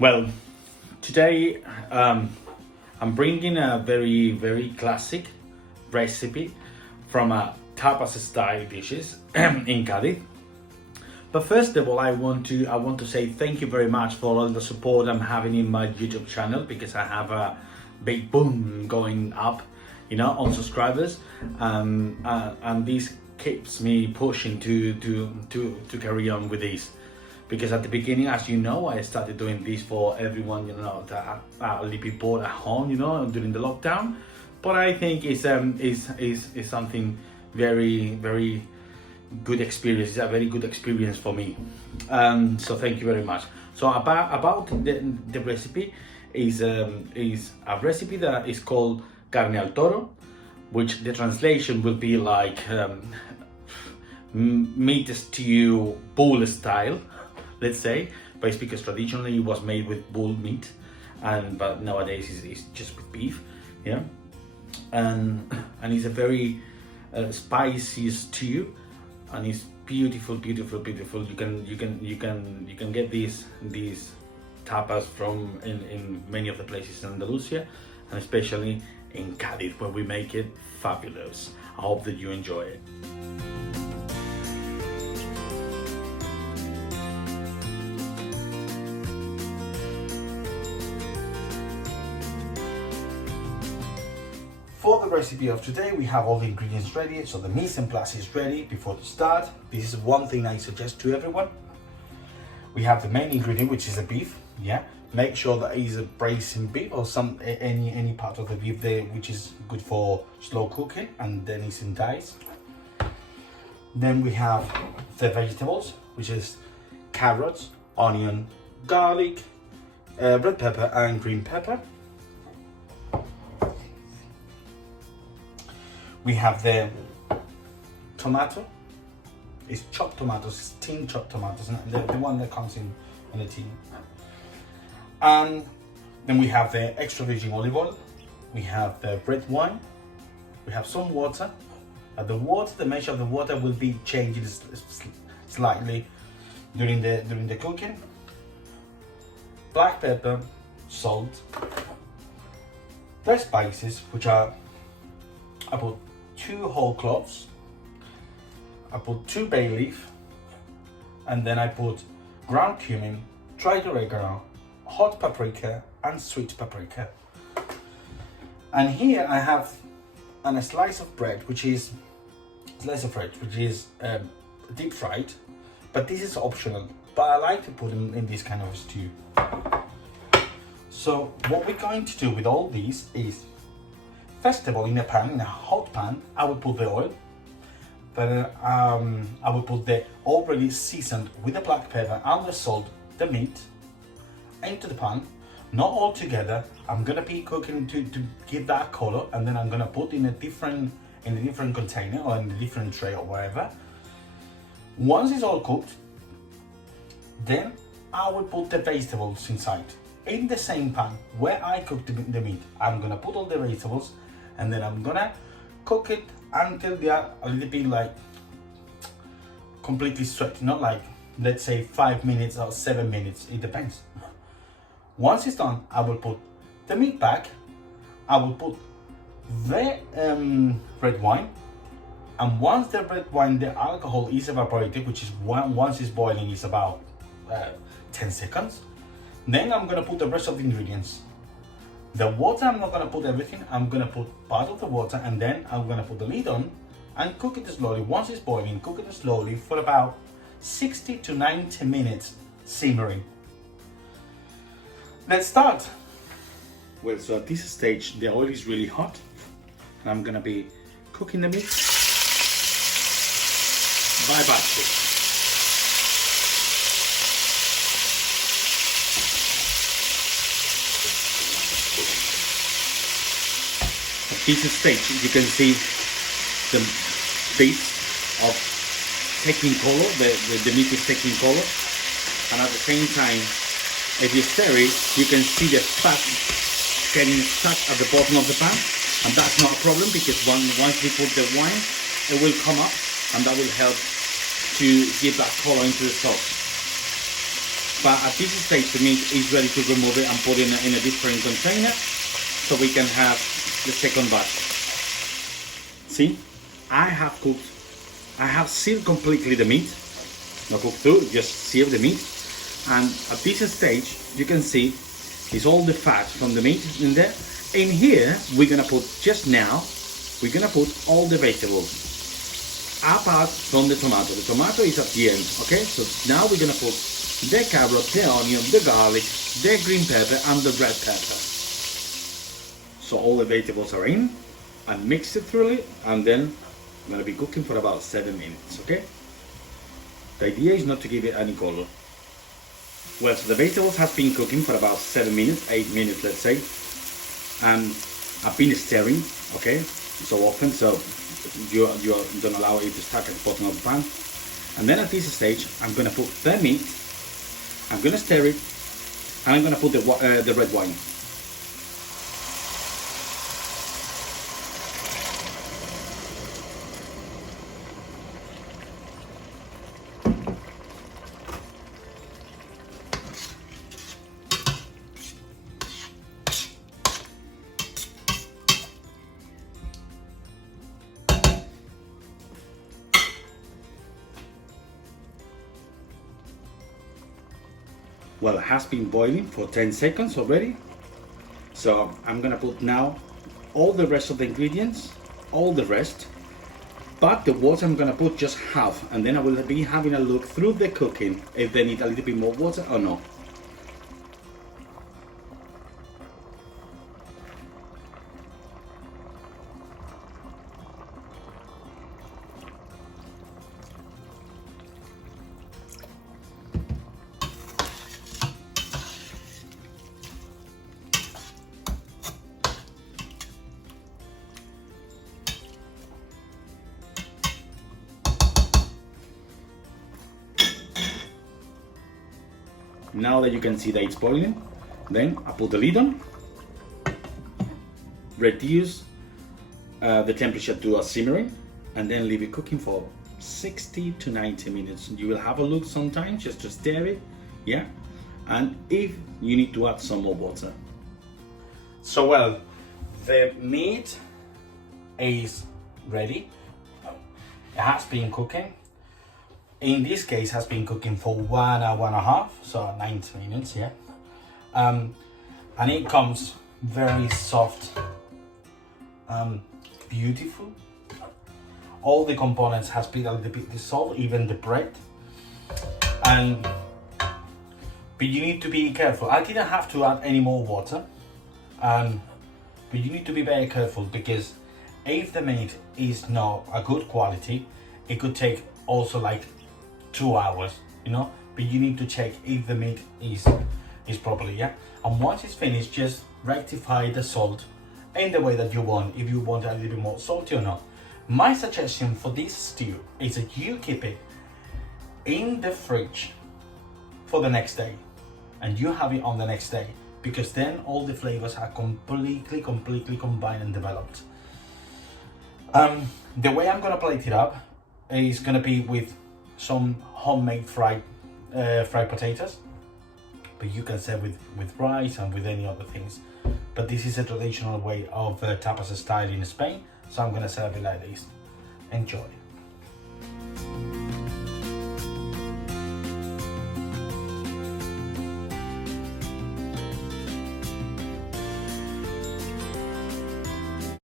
Well, today I'm bringing a very classic recipe from a tapas style dishes in Cádiz. But first of all, I want to say thank you very much for all the support I'm having in my YouTube channel, because I have a big boom going up, on subscribers, and this keeps me pushing to carry on with this. Because at the beginning, as you know, I started doing this for everyone, that are a little bit bored at home, during the lockdown. But I think it's something very good experience. It's a very good experience for me. So thank you very much. So about the recipe is a recipe that is called Carne al Toro, which the translation will be like meat stew bull style, let's say, but it's because traditionally it was made with bull meat, but nowadays it's just with beef, and it's a very spicy stew, and it's beautiful. You can get these tapas from in many of the places in Andalusia, and especially in Cádiz, where we make it fabulous. I hope that you enjoy it. For the recipe of today, we have all the ingredients ready, so the mise en place is ready. Before to start, this is one thing I suggest to everyone. We have the main ingredient, which is the beef. Make sure that it's a braising beef or any part of the beef there, which is good for slow cooking, and then it's in dice. Then we have the vegetables, which is carrots, onion, garlic, red pepper and green pepper. We have the tomato. It's chopped tomatoes, it's tin chopped tomatoes, the one that comes in a tin. And then we have the extra virgin olive oil. We have the red wine. We have some water. The measure of the water will be changing slightly during the cooking. Black pepper, salt, the spices, which are, I put 2 whole cloves, I put 2 bay leaf, and then I put ground cumin, dried oregano, hot paprika and sweet paprika. And here I have a slice of bread, which is deep fried, but this is optional, but I like to put in this kind of stew. So what we're going to do with all these is, first of all, in a hot pan, I will put the oil. Then I will put the already seasoned with the black pepper and the salt, the meat, into the pan. Not all together. I'm gonna be cooking to give that color, and then I'm gonna put in a different container or in a different tray or wherever. Once it's all cooked, then I will put the vegetables inside. In the same pan where I cooked the meat, I'm gonna put all the vegetables, and then I'm gonna cook it until they are a little bit like completely sweat, not like, let's say 5 minutes or 7 minutes, it depends. Once it's done, I will put the meat back, I will put the red wine, and once the red wine, the alcohol is evaporated, which is once it's boiling, is about 10 seconds, then I'm gonna put the rest of the ingredients. The water, I'm not gonna put everything, I'm gonna put part of the water, and then I'm gonna put the lid on and cook it slowly. Once it's boiling, cook it slowly for about 60 to 90 minutes simmering. Let's start. Well, so at this stage, the oil is really hot, and I'm gonna be cooking the meat by batches. At this stage, you can see the bits of taking color, the meat is taking color, and at the same time, if you stir it, you can see the fat getting stuck at the bottom of the pan, and that's not a problem, because once we put the wine, it will come up, and that will help to give that color into the sauce. But at this stage, the meat is ready to remove it and put it in a different container so we can have the second batch. See, I have sealed completely the meat, not cooked through, just sealed the meat. And at this stage, you can see it's all the fat from the meat in there. In here, we're gonna put all the vegetables apart from the tomato. The tomato is at the end, okay? So now we're gonna put the carrot, the onion, the garlic, the green pepper, and the red pepper. So all the vegetables are in, and mix it thoroughly, and then I'm gonna be cooking for about 7 minutes, okay? The idea is not to give it any color. Well, so the vegetables have been cooking for about 7 minutes, 8 minutes, let's say, and I've been stirring, okay, so often, so you don't allow it to stuck at the bottom of the pan. And then at this stage, I'm gonna put the meat, I'm gonna stir it, and I'm gonna put the red wine. Well, it has been boiling for 10 seconds already. So I'm gonna put now all the rest of the ingredients, all the rest, but the water I'm gonna put just half, and then I will be having a look through the cooking if they need a little bit more water or not. Now that you can see that it's boiling, then I put the lid on, reduce the temperature to a simmering, and then leave it cooking for 60 to 90 minutes. You will have a look sometimes just to stir it, yeah, and if you need to add some more water. So well, the meat is ready. It has been cooking. In this case, has been cooking for 1 hour and a half, so 90 minutes, yeah. And it comes very soft, beautiful. All the components has been a little bit dissolved, even the bread. But you need to be careful. I didn't have to add any more water, but you need to be very careful, because if the meat is not a good quality, it could take also like 2 hours, you know, but you need to check if the meat is properly, yeah. And once it's finished, just rectify the salt in the way that you want, if you want a little bit more salty or not. My suggestion for this stew is that you keep it in the fridge for the next day, and you have it on the next day, because then all the flavors are completely combined and developed. The way I'm gonna plate it up is gonna be with some homemade fried potatoes, but you can serve with rice and with any other things. But this is a traditional way of tapas style in Spain, so I'm gonna serve it like this. Enjoy.